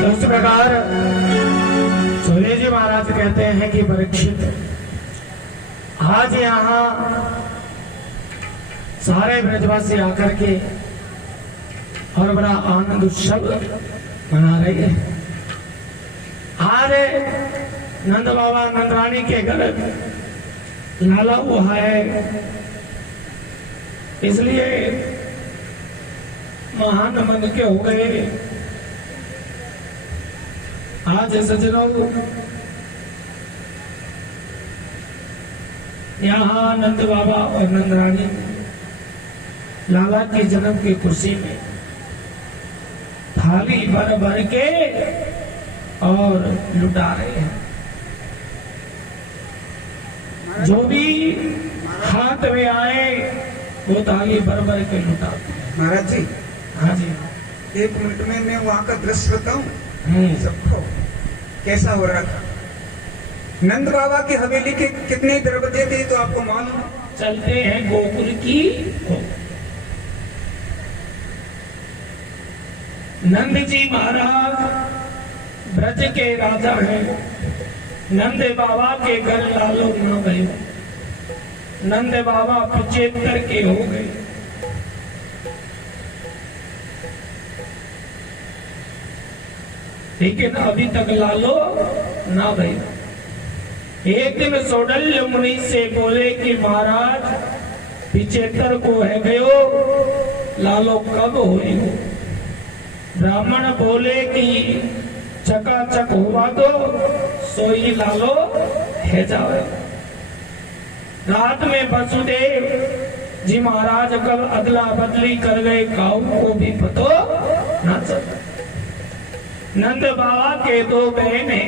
तो इस प्रकार सूर्य जी महाराज कहते हैं कि परीक्षित, आज यहाँ सारे ब्रजवासी आकर के और बड़ा आनंद उत्सव मना रहे हैं। आज नंद बाबा नंद रानी के घर लाला हुआ है, इसलिए महान मन के हो गए। आज सजनों, यहाँ नंद बाबा और नंद रानी लाला के जन्म की खुशी में थाली भर भर के और लुटा रहे हैं। जो भी हाथ में आए वो थाली भर भर के लुटाते हैं। महाराज जी, हाँ जी, 1 मिनट में मैं वहाँ का दृश्य बताऊं सबको कैसा हो रहा था। नंद बाबा की हवेली के कितने दरवाजे थे तो आपको मालूम? चलते हैं गोकुल की। नंद जी महाराज ब्रज के राजा हैं। नंद बाबा के घर लालो न गए। नंद बाबा 75 के हो गए। लेकिन अभी तक लालो ना गए। एक दिन सौडल्य मुनि से बोले कि महाराज 75 को है गयो, लालो कब होई हो? ब्राह्मण बोले कि चकाचक हुआ दो, सोई लालो है जावे। रात में वसुदेव जी महाराज कब अदला बदली कर गए, काऊ को भी पतो न चला। नंद बाबा के 2 बहने,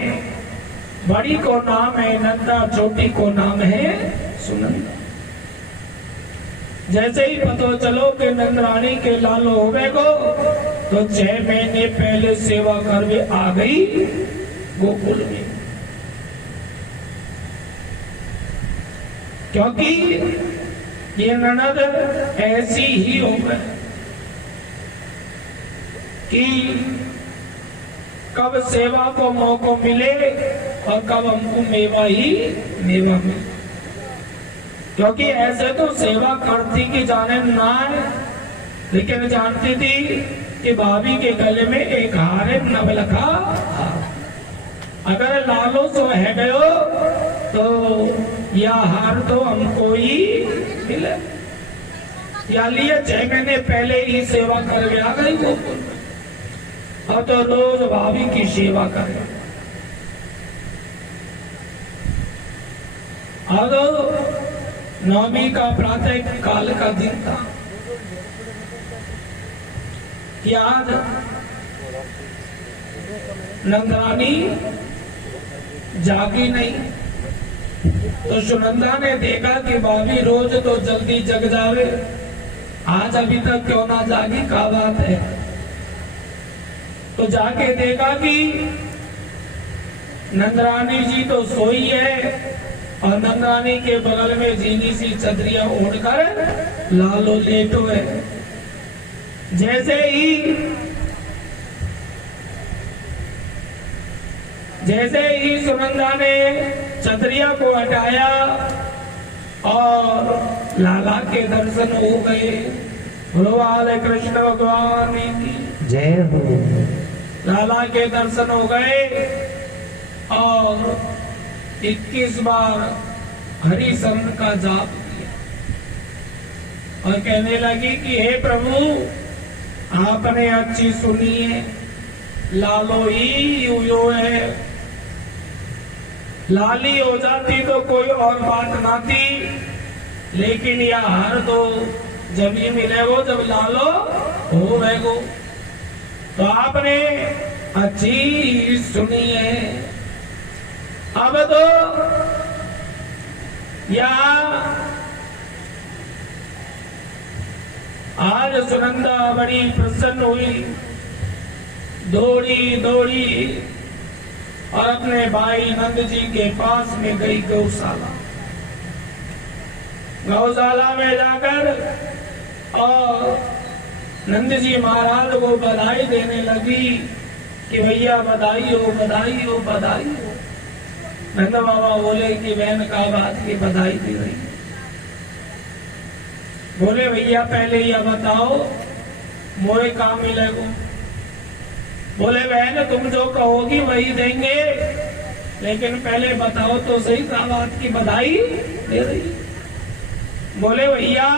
बड़ी को नाम है नंदा, छोटी को नाम है सुनंदा। जैसे ही पतो चलो कि नंद रानी के लालो हो गए को, तो 6 महीने पहले सेवा करवे आ गई गोकुल में। क्योंकि ये ननद ऐसी ही हो गए कि कब सेवा को मौका मिले और कब हमको मेवा ही मेवा मिले। क्योंकि ऐसे तो सेवा करती की जाने ना है, लेकिन जानती थी कि भाभी के गले में एक हार है, नवलखा हार। अगर लालो सो है गयो तो यह हार तो हमको ही मिले। या लिए 6 महीने पहले ही सेवा कर आ गई गोकुल में, और तो रोज भाभी की सेवा करे। और नवमी का प्रातः काल का दिन था कि आज नंदरानी जागी नहीं, तो सुनंदा ने देखा कि भाभी रोज तो जल्दी जग जावे, आज अभी तक क्यों ना जागी, क्या बात है। तो जाके देखा कि नंदरानी जी तो सोई है और नंदरानी के बगल में झीनी सी चदरिया ओढ़कर लालो लेटो है। जैसे ही सुनंदा ने चदरिया को हटाया और लाला के दर्शन हो गए। भगवान कृष्ण भगवान की जय हो। लाला के दर्शन हो गए और 21 बार हरि शरण का जाप किया और कहने लगी कि हे प्रभु, आपने अच्छी सुनी है, लालो ही हुयो है। लाली हो जाती तो कोई और बात ना थी, लेकिन यह हार तो जब ही मिले वो जब लालो हो गए गो। तो आपने अच्छी सुनी है। अब तो यहाँ आज सुनंदा बड़ी प्रसन्न हुई, दौड़ी दौड़ी और अपने भाई नंद जी के पास में गई गौशाला। गौशाला में जाकर और नंद जी महाराज को बधाई देने लगी कि भैया बधाई हो बधाई हो बधाई हो। नंद बाबा बोले कि बहन का बात की बधाई दी रही। बोले भैया पहले यह बताओ मोए काम मिलेगा। बोले बहन तुम जो कहोगी वही देंगे, लेकिन पहले बताओ तो सही का बात की बधाई दे रही। बोले भैया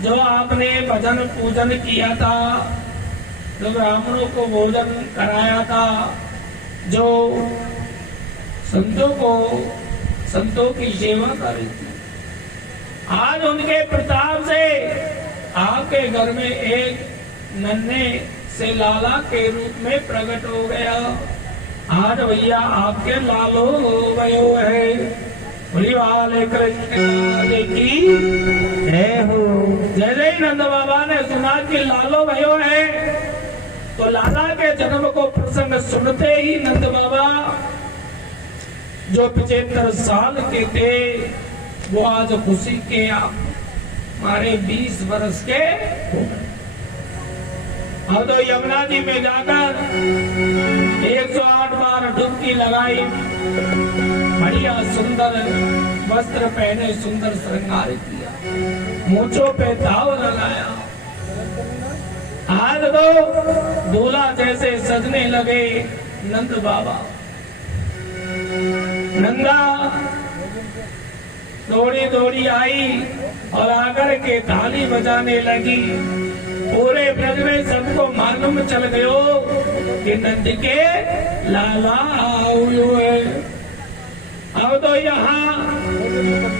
जो आपने भजन पूजन किया था, जो ब्राह्मणों को भोजन कराया था, जो संतों की सेवा करी थी, आज उनके प्रताप से आपके घर में एक नन्हे से लाला के रूप में प्रकट हो गया। आज भैया आपके लालो हो गए है। बोली वाले कृष्ण की जय हो। जैसे ही नंद बाबा ने सुना कि लालो भयो है, तो लाला के जन्म को प्रसंग सुनते ही नंद बाबा जो 75 साल के थे वो आज खुशी के हमारे 20 वर्ष के हो गए। अब तो यमुना जी में जाकर 108 बार डुबकी लगाई, बढ़िया सुंदर वस्त्र पहने, सुंदर श्रृंगार किया, मूंछों पे दाव लगाया। आज तो दूल्हा जैसे सजने लगे नंद बाबा। नंदा दौड़ी दौड़ी आई और आकर के ताली बजाने लगी। पूरे ब्रज में सबको मालूम चल गयो कि नंद के लाला हुए। अब तो यहाँ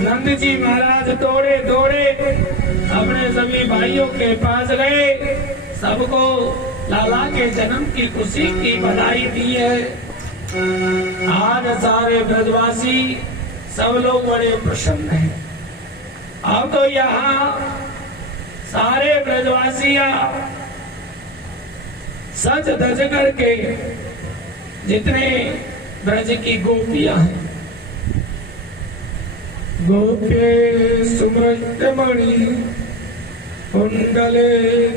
नंद जी महाराज दौड़े दौड़े अपने सभी भाइयों के पास गए, सबको लाला के जन्म की खुशी की बधाई दी है। आज सारे ब्रजवासी सब लोग बड़े प्रसन्न हैं। अब तो यहाँ सारे ब्रजवासियां सज धज करके जितने ब्रज की गोपियां हैं, गोपे सुमृतमणि कुंडले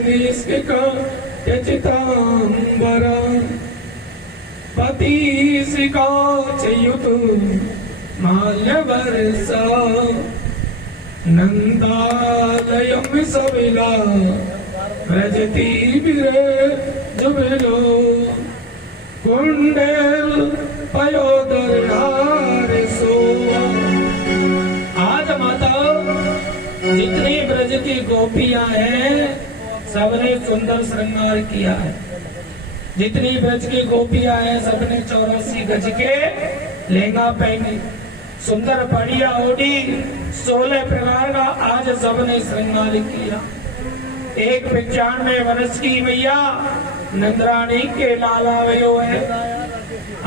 निष्का चितांबरा पति सिका चयुत माल्यवर्षा नंदालयं सविला व्रजति जुबिलो कुंडेल पयोदर सो। आज माता जितनी ब्रज की गोपियां हैं सबने सुंदर श्रृंगार किया है। जितनी ब्रज की गोपियां हैं सबने 84 गज के लहंगा पहने, सुंदर बढ़िया ओढ़ी, 16 प्रकार का आज सबने श्रृंगार किया। एक 95 वर्ष की मैया नंदरानी के लाला भयो है,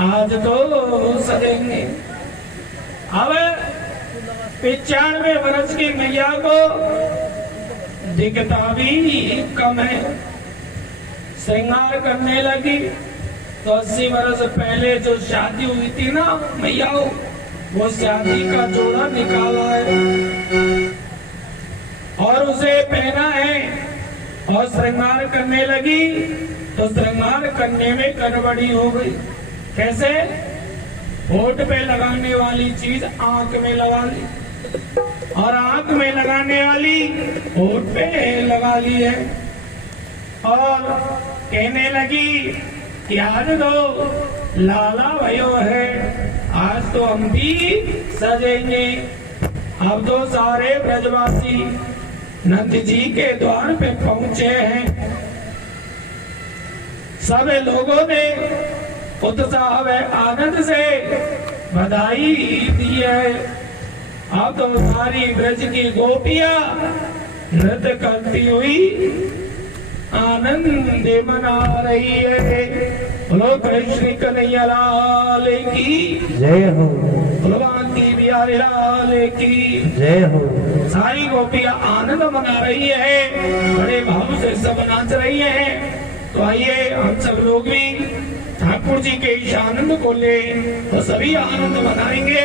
आज तो सजेंगे। अब 95 वर्ष की मैया को दिखता भी कम है, श्रृंगार करने लगी। तो 80 वर्ष पहले जो शादी हुई थी ना मैया, वो शादी का जोड़ा निकाला है और उसे पहना है और श्रृंगार करने लगी। तो श्रृंगार करने में गड़बड़ी हो गई। कैसे? होठ पे लगाने वाली चीज आंख में लगा ली और आंख में लगाने वाली होठ पे लगा ली है और कहने लगी कि आज तो लाला भयो है, आज तो हम भी सजेंगे। अब तो सारे ब्रजवासी नंद जी के द्वार पे पहुंचे हैं। सब लोगों ने उत्साह व आनंद से बधाई दी है। अब तो सारी ब्रज की गोपियां नृत्य करती हुई आनंद मना रही है। बोलो कृष्ण कन्हैया लाल की जय हो, भगवान की बिहारी लाल की जय हो। सारी गोपियां आनंद मना रही है, बड़े भाव से सब नाच रही हैं। तो आइए हम सब लोग भी ठाकुर जी के इस आनंद को ले तो सभी आनंद मनाएंगे।